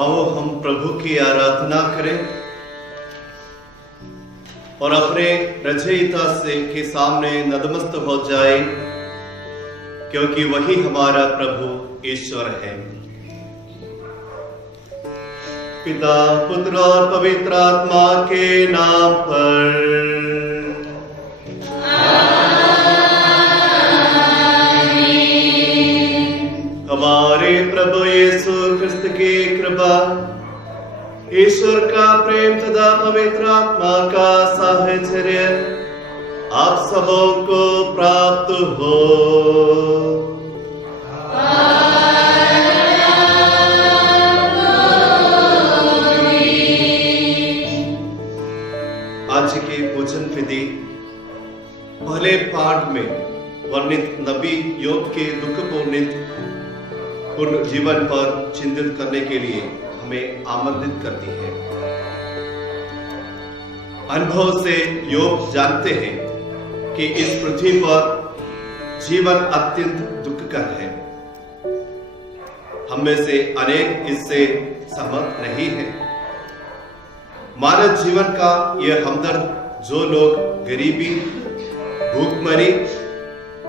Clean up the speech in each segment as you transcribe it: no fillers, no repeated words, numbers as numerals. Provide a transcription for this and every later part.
आओ हम प्रभु की आराधना करें और अपने रचयिता से के सामने नतमस्तक हो जाए, क्योंकि वही हमारा प्रभु ईश्वर है। पिता पुत्र और पवित्र आत्मा के नाम पर हमारे प्रभु यीशु ख्रिस्त की कृपा, ईश्वर का प्रेम तथा पवित्र आत्मा का साहचर्य आप सबों को प्राप्त हो। आज की पूजन विधि पहले पाठ में वर्णित नबी योग के दुख पूर्णित पूर्ण जीवन पर चिंतित करने के लिए हमें आमंत्रित करती है। अनुभव से योग जानते हैं कि इस पृथ्वी पर जीवन अत्यंत दुखकर है। हम में से अनेक इससे सहमत नहीं है। मानव जीवन का यह हमदर्द जो लोग गरीबी, भूखमरी,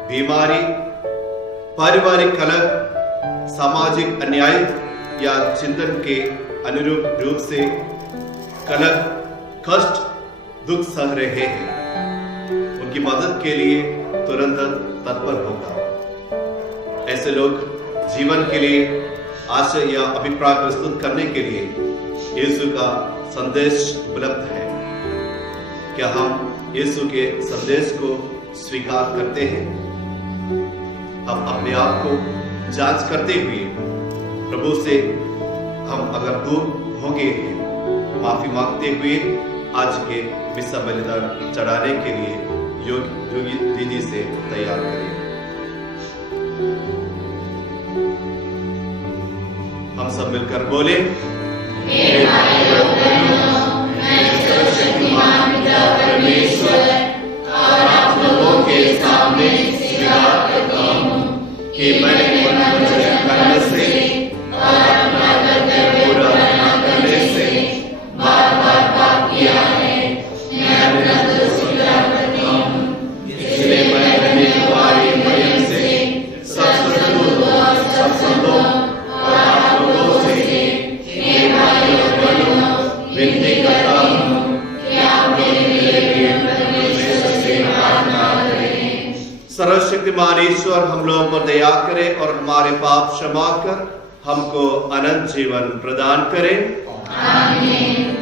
बीमारी, पारिवारिक कलह, सामाजिक अन्याय या चिंतन के अनुरूप रूप से कलह, कष्ट, दुख सह रहे हैं, उनकी मदद के लिए तुरंत तत्पर होगा। ऐसे लोग जीवन के लिए आशय या अभिप्राय प्रस्तुत करने के लिए यीशु का संदेश उपलब्ध है। क्या हम यीशु के संदेश को स्वीकार करते हैं? हम अपने आप को जांच करते हुए प्रभु से हम अगर दूर हो गए हैं, माफी मांगते हुए आज के मिस्सा बलिदान चढ़ाने के लिए योगी दीदी से तैयार करें। हम सब मिलकर बोले, सर्वशक्तिमान पिता परमेश्वर और आप लोगों के सामने स्वीकार करता हूँ कि मैंने करने से और अपना कर्तव्य पूरा न करने से बार-बार पाप किया है। मैं अपना दोष स्वीकार करता हूँ, इसलिए मैं अपनी कुंवारी मरियम से सब सदगुणों और सब संतों और आप लोगों से हे भाइयों और बहनों विनती करता हूँ कि आप मेरे लिए परमेश्वर से प्रार्थना करें। सर्वशक्तिमान ईश्वर हम लोगों पर दया करे और हमारे पाप क्षमा कर हमको अनंत जीवन प्रदान करे। आमीन।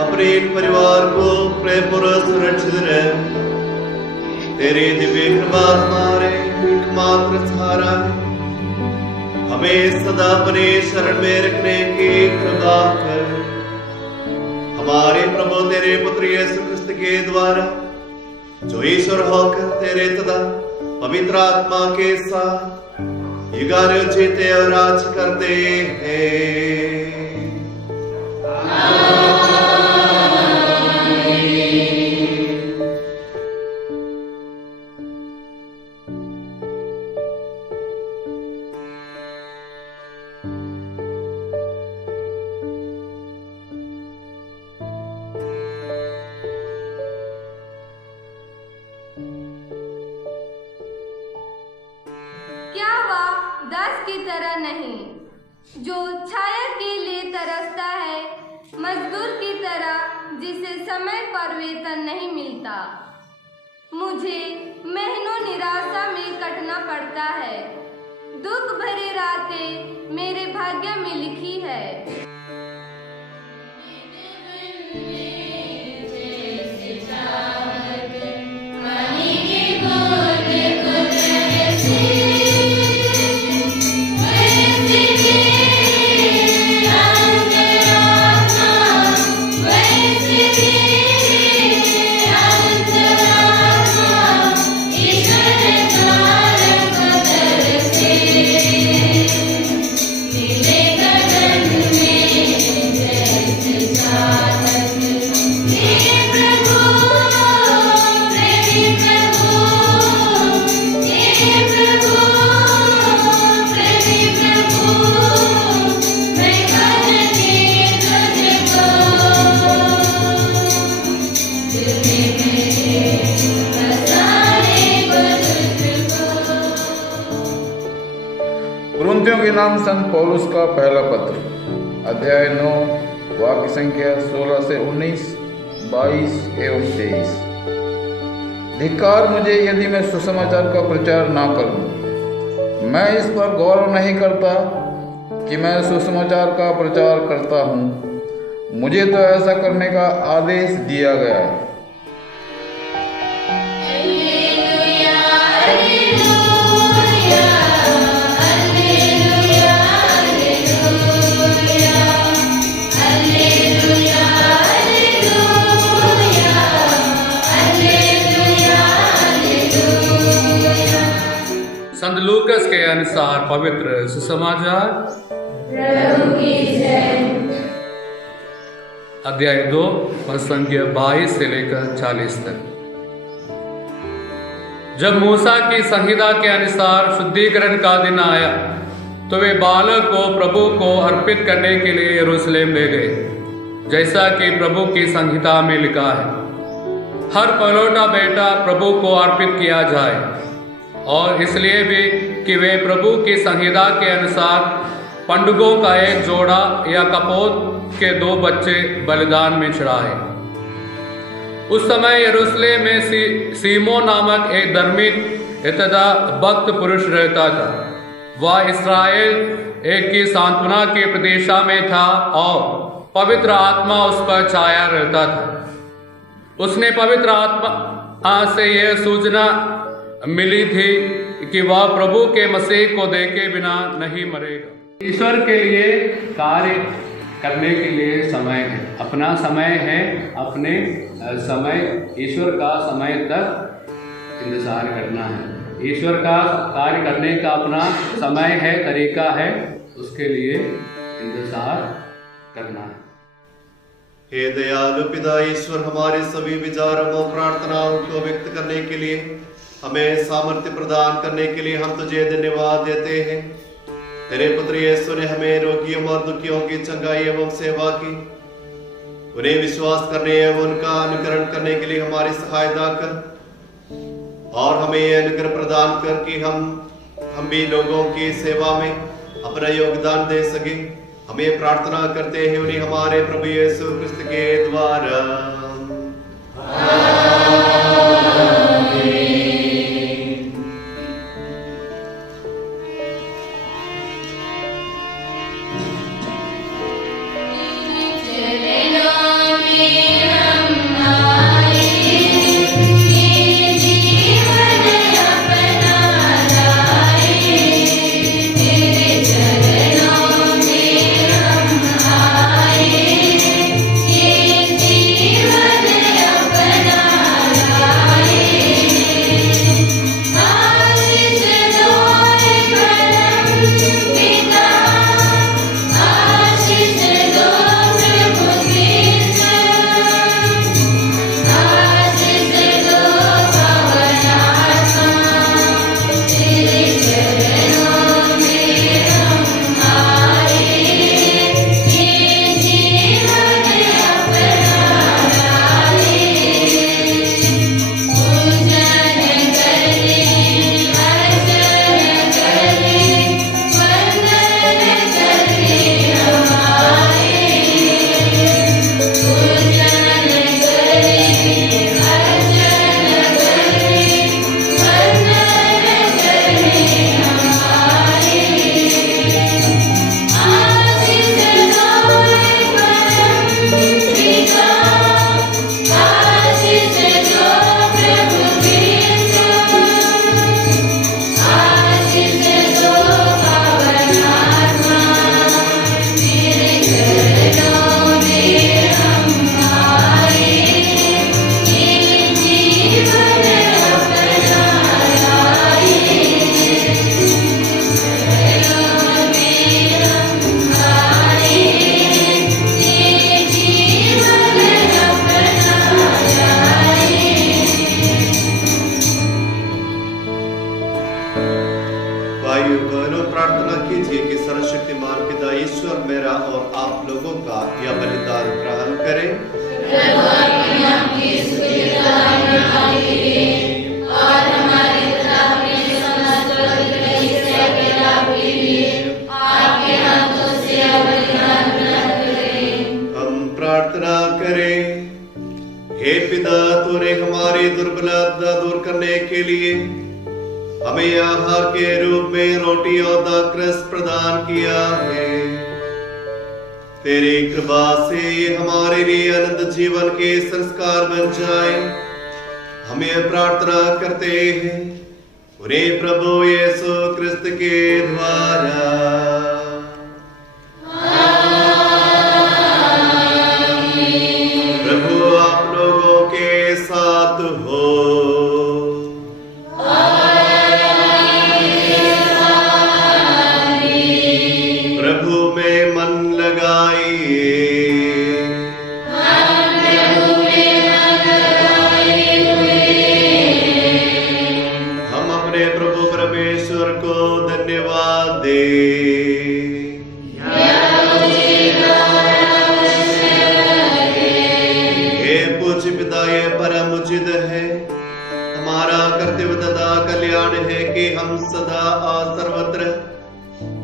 अपने परिवार को प्रेमपूर्वक सुरक्षित रहे। तेरे दिव्य कृपा हमारे एकमात्र सहारा है। हमें सदा अपने शरण में रखने की कृपा कर। हमारे प्रभु तेरे पुत्र यीशु क्रिस्त के द्वारा जो ईश्वर होकर तेरे तथा पवित्र आत्मा के साथ युगानुयुग जीते और राज करते हैं। क्या वह दास की तरह नहीं, जो छाया के लिए तरसता है, मजदूर की तरह जिसे समय पर वेतन नहीं मिलता। मुझे महीनों निराशा में कटना पड़ता है। दुख भरी रातें मेरे भाग्य में लिखी है। कुरिन्थियों के नाम संत पौलुस का पहला पत्र, अध्याय 9, वाक्य संख्या 16 से 19, 22 एवं 23। धिक्कार मुझे यदि मैं सुसमाचार का प्रचार ना करूं। मैं इस पर गौरव नहीं करता कि मैं सुसमाचार का प्रचार करता हूं। मुझे तो ऐसा करने का आदेश दिया गया है। संत लूकस के अनुसार पवित्र सुसमाचार अध्याय 2 पद संख्या 22 से लेकर 40 तक। जब मूसा की संहिता के अनुसार शुद्धिकरण का दिन आया तो वे बालक को प्रभु को अर्पित करने के लिए यरूशलेम ले गए, जैसा कि प्रभु की संहिता में लिखा है, हर पहलौठा बेटा प्रभु को अर्पित किया जाए। और इसलिए भी कि वे प्रभु की संहिता के अनुसार पंडुगों का एक जोड़ा या कपोत के 2 बच्चे बलिदान में चढ़ाए। उस समय यरूशलेम में सीमो नामक एक धार्मिक तथा भक्त पुरुष रहता था। वह इस्राएल एक की सांत्वना की प्रतीक्षा में था और पवित्र आत्मा उस पर छाया रहता था। उसने पवित्र आत्मा से यह सूचना मिली थी कि वह प्रभु के मसीह को देखे बिना नहीं मरेगा। ईश्वर के लिए कार्य करने के लिए समय है, अपना समय है, अपने समय ईश्वर का समय तक इंतजार करना है। ईश्वर का कार्य करने का अपना समय है, तरीका है, उसके लिए इंतजार करना है। हे दयालु पिता ईश्वर, हमारे सभी विचारों और प्रार्थनाओं को व्यक्त करने के लिए हमें सामर्थ्य प्रदान करने के लिए हम तुझे धन्यवाद देते हैं। तेरे पुत्र यीशु ने हमें रोगियों और दुखियों की चंगाई एवं सेवा की। उन्हें विश्वास करने एवं उनका अनुकरण करने के लिए हमारी सहायता कर और हमें यह अनुग्रह प्रदान कर कि हम भी लोगों की सेवा में अपना योगदान दे सके। हमें प्रार्थना करते हैं उन्हें हमारे प्रभु यीशु क्रिस्त के द्वारा। हमें आहार के रूप में रोटी और दाखरस प्रदान किया है। तेरी कृपा से ये हमारे लिए अनंत जीवन के संस्कार बन जाए। हमें प्रार्थना करते हैं उन्हें प्रभु यीशु क्रिस्त के द्वारा। प्रभु आप लोगों के साथ हो। प्रभु में मन लगाइए। हम अपने प्रभु परमेश्वर को धन्यवाद दें। हे पूज्य पिता, ये परम उचित है, हमारा कर्तव्य तथा कल्याण है कि हम सदा और सर्वत्र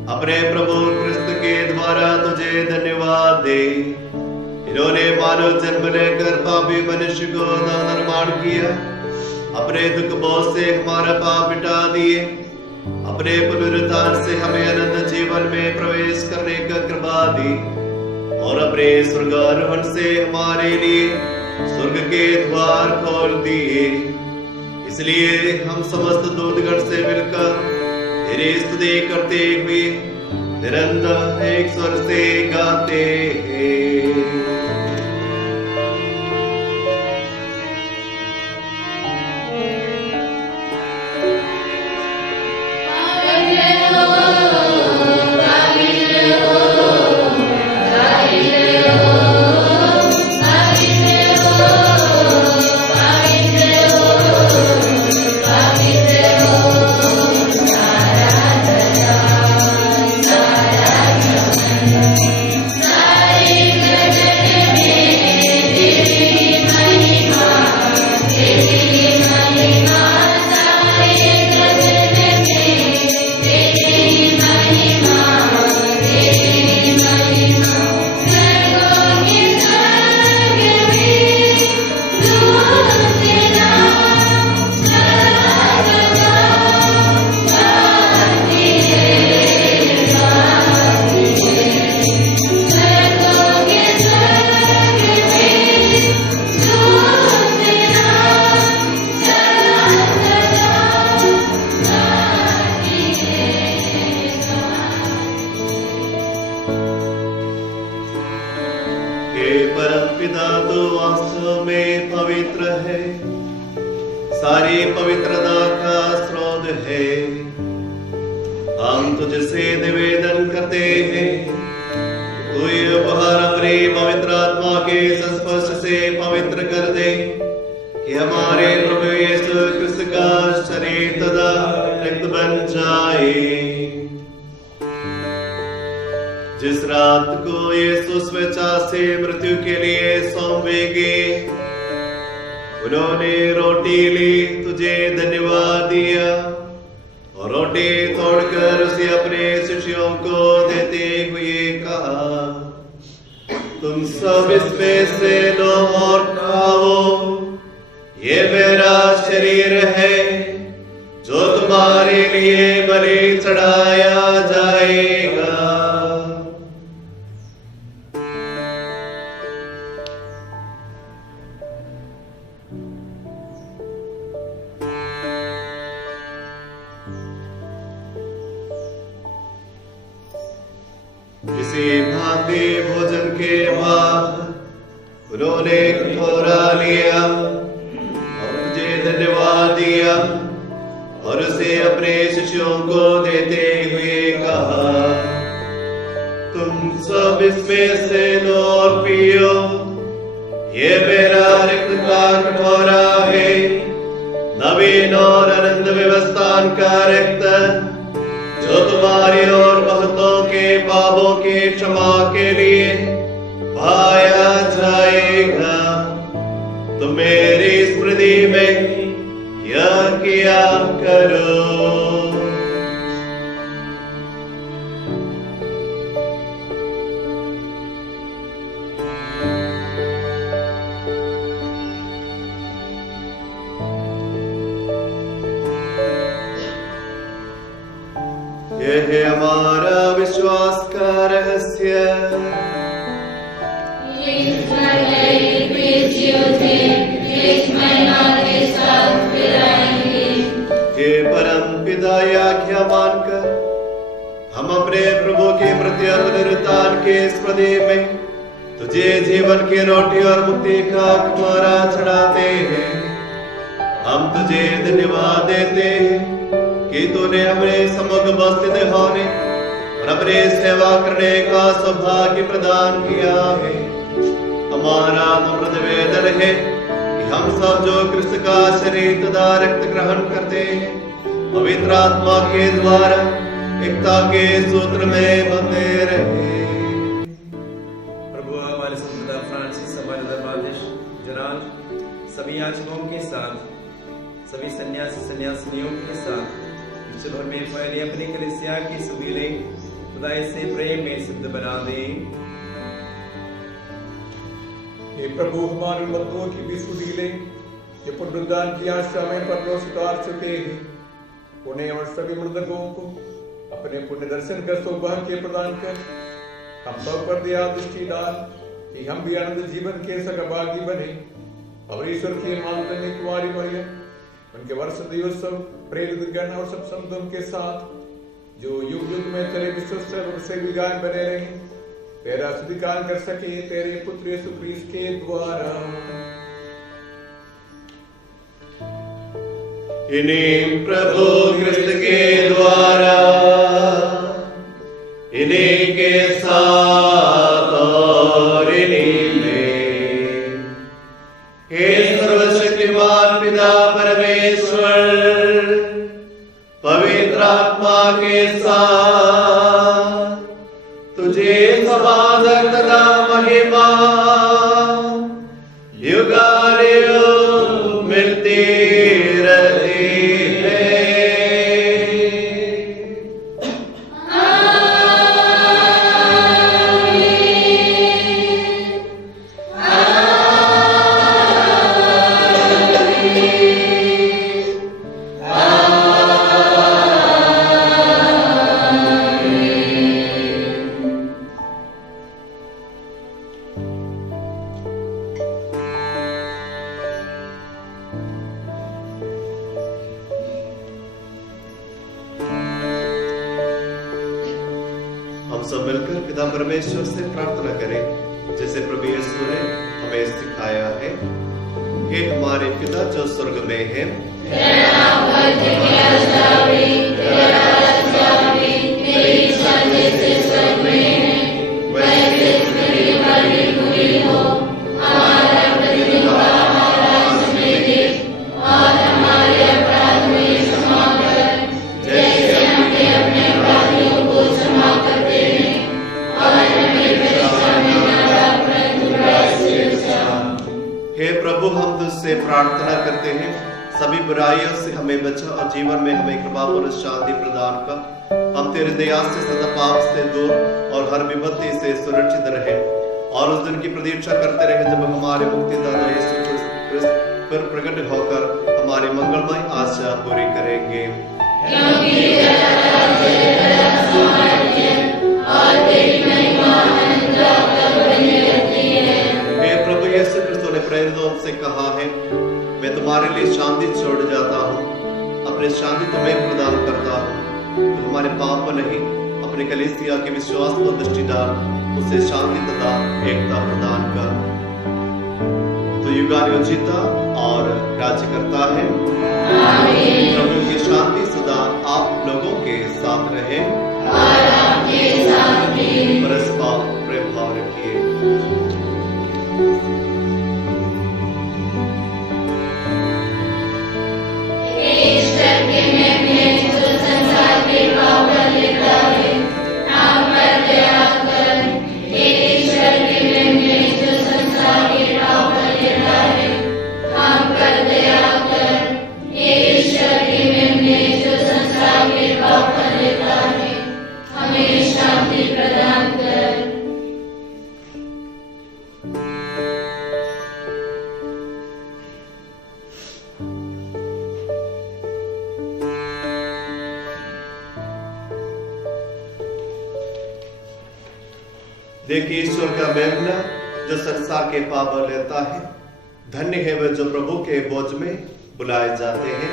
अपने प्रभु क्रिस्त के द्वारा तुझे धन्यवाद दे। इन्होंने मानव जन्म लेकर पापी मनुष्य को निर्माण किया, अपने दुख बोझ से हमारा पाप मिटा दिए, अपने पुनरुत्थान से हमें अनंत जीवन में प्रवेश करने का कृपा दी और अपने स्वर्गारोहण से हमारे लिए स्वर्ग के द्वार खोल दिए। इसलिए हम समस्त दूतगण से मिलकर तेरी स्तुति करते हुए निरंतर एक स्वर से गाते हैं। आशीष पवित्र है, सारी पवित्रता का स्रोत है। हम तुझसे निवेदन करते हैं, तू ये उपहार अपनी पवित्र आत्मा के संस्पर्श से पवित्र कर दे, कि हमारे प्रभु यीशु क्रिस्त का शरीर तथा रक्त बन जाए। जिस रात को यीशु स्वेच्छा से मृत्यु के लिए सौंपे गए, उन्होंने रोटी ली, तुझे धन्यवाद दिया और रोटी तोड़कर उसे अपने शिष्यों को देते हुए कहा, तुम सब इसमें से लो और खाओ, ये मेरा शरीर है जो तुम्हारे लिए बलि चढ़ाया जाएगा। इसी भांति भोजन के बाद उन्होंने कटोरा लिया और तुझे धन्यवाद दिया और उसे अपने शिष्यों को देते हुए कहा, तुम सब इसमें से लो और पियो, ये मेरा रक्त का कटोरा है, नवीन और अनंत व्यवस्थान का रक्त, जो तुम्हारे और बहुतों के पापों के क्षमा के लिए बहाया जाएगा। तुम मेरी स्मृति में यह किया करो। यह है हमारा विश्वास का रहस्य। हे परम पिता, आज्ञा मानकर हम अपने प्रभु के प्रति पुनरुत्थान के स्मृति में तुझे जीवन की रोटी और मुक्ति का कटोरा चढ़ाते हैं। हम तुझे धन्यवाद देते हैं कि तूने हमें समुख उपस्थित होने और अपने सेवा करने का सौभाग्य प्रदान किया है। हमारा नम्र निवेदन है कि हम सब जो कृष्ण का शरीर तथा रक्त ग्रहण करते हैं, पवित्र आत्मा के द्वारा एकता के सूत्र में बंधे रहे। प्रभु हमारे संतदा फ्रांसिस, हमारे धर्माध्यक्ष जनाब, सभी याजकों के साथ, सभी सन्यासी सन्यासिनियों के साथ विश्व भर में फैले अपनी कलीसिया की सुबीले खुदाई से प्रेम में सिद्ध बना दे। हे प्रभु, हमारे बंधुओं की भी सुबीले जो पुनरुद्धान की आशा में परलोक उतार चुके हैं, उन्हें और सभी मृतकों को अपने पुण्य दर्शन का सौभाग्य प्रदान कर हम सब पर दया दृष्टि डाल कि हम भी आनंद जीवन के सहभागी बने। और ईश्वर की मातृ कुमारी मरियम, उनके वर्ष दिवसों प्रेरित गण और सब संतों के साथ जो युग युग में तेरे विश्वस्त से विगान बने रहे, तेरा स्वीकार कर सके तेरे पुत्र यीशु क्रिस्त के द्वारा। इन्हीं प्रभु क्रिस्त के द्वारा, इन्हीं के साथ और इन्हीं में, हे सर्वशक्तिमान पिता परमेश्वर, पवित्र आत्मा के साथ तुझे समाधक तथा महिमा युगानुयुग मिलती रहती है। हम सब मिलकर पिता परमेश्वर से प्रार्थना करें, जैसे प्रभु यीशु ने हमें सिखाया है। हे हमारे पिता जो स्वर्ग में है, हे प्रभु हम तुझसे प्रार्थना करते हैं, सभी बुराइयों से हमें बचा और जीवन में हमें कृपा और शांति प्रदान कर। हम तेरे दया से सदा पाप से दूर और हर विपत्ति से सुरक्षित रहे और उस दिन की प्रतीक्षा करते रहे जब हमारे मुक्तिदाता यीशु क्रिस्त पर प्रकट होकर हमारी मंगलमय आशा पूरी करेंगे। हे प्रभु यीशु क्रिस्त ने प्रेरितों से कहा है, मैं तुम्हारे लिए शांति छोड़ जाता हूँ, अपनी शांति तुम्हें प्रदान करता हूँ। तो हमारे पाप नहीं, अपने कलीसिया के विश्वास पर दृष्टि डाल, उसे शांति तथा एकता प्रदान कर। तो युगानुयुग जीता और राज्य करता है। प्रभु की शांति सदा आप लोगों के साथ रहे और आपके साथ भी। परस्पर प्रेम भाव रखिए। देखिए ईश्वर का मेमना जो संसार के पाप लेता है। धन्य है वे जो प्रभु के बोझ में बुलाए जाते हैं।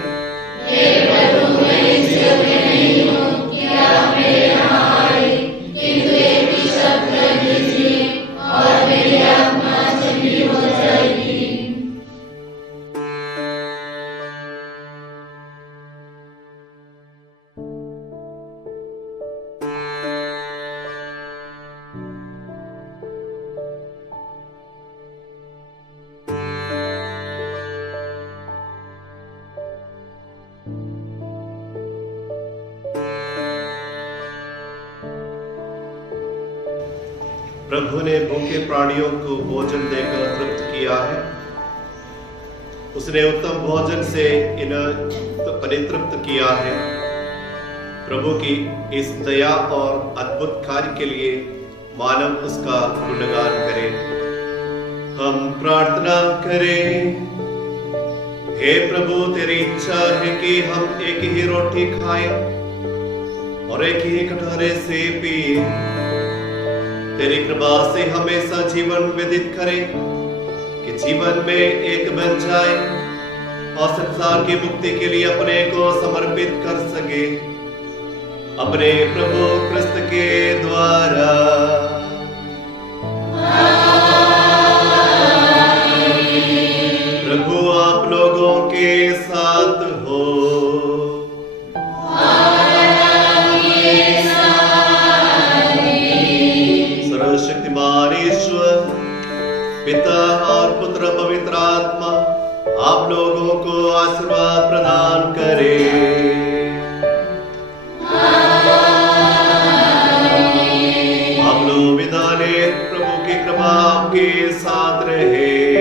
हे प्रभु मैं इस योग्य नहीं हूँ कि आप मेरे यहाँ आए, किंतु एक ही शब्द कह दीजिए और मेरी आत्मा चंगी हो जाएगी। प्रभु ने भूखे प्राणियों को भोजन देकर तृप्त किया है। उसने उत्तम भोजन से इन्हें परितृप्त किया है। प्रभु की इस दया और अद्भुत कार्य के लिए मानव उसका गुणगान करे। हम प्रार्थना करें। हे प्रभु तेरी इच्छा है कि हम एक ही रोटी खाएं और एक ही कटोरे से पिए। तेरी कृपा से हमेशा जीवन व्यतीत करें कि जीवन में एक बन जाए और संसार की मुक्ति के लिए अपने को समर्पित कर सके अपने प्रभु क्रिस्त के द्वारा। प्रभु आप लोगों के साथ हो। पिता और पुत्र पवित्र आत्मा आप लोगों को आशीर्वाद प्रदान करे। आप लोग विदा ले। प्रभु की कृपा आपके साथ रहे।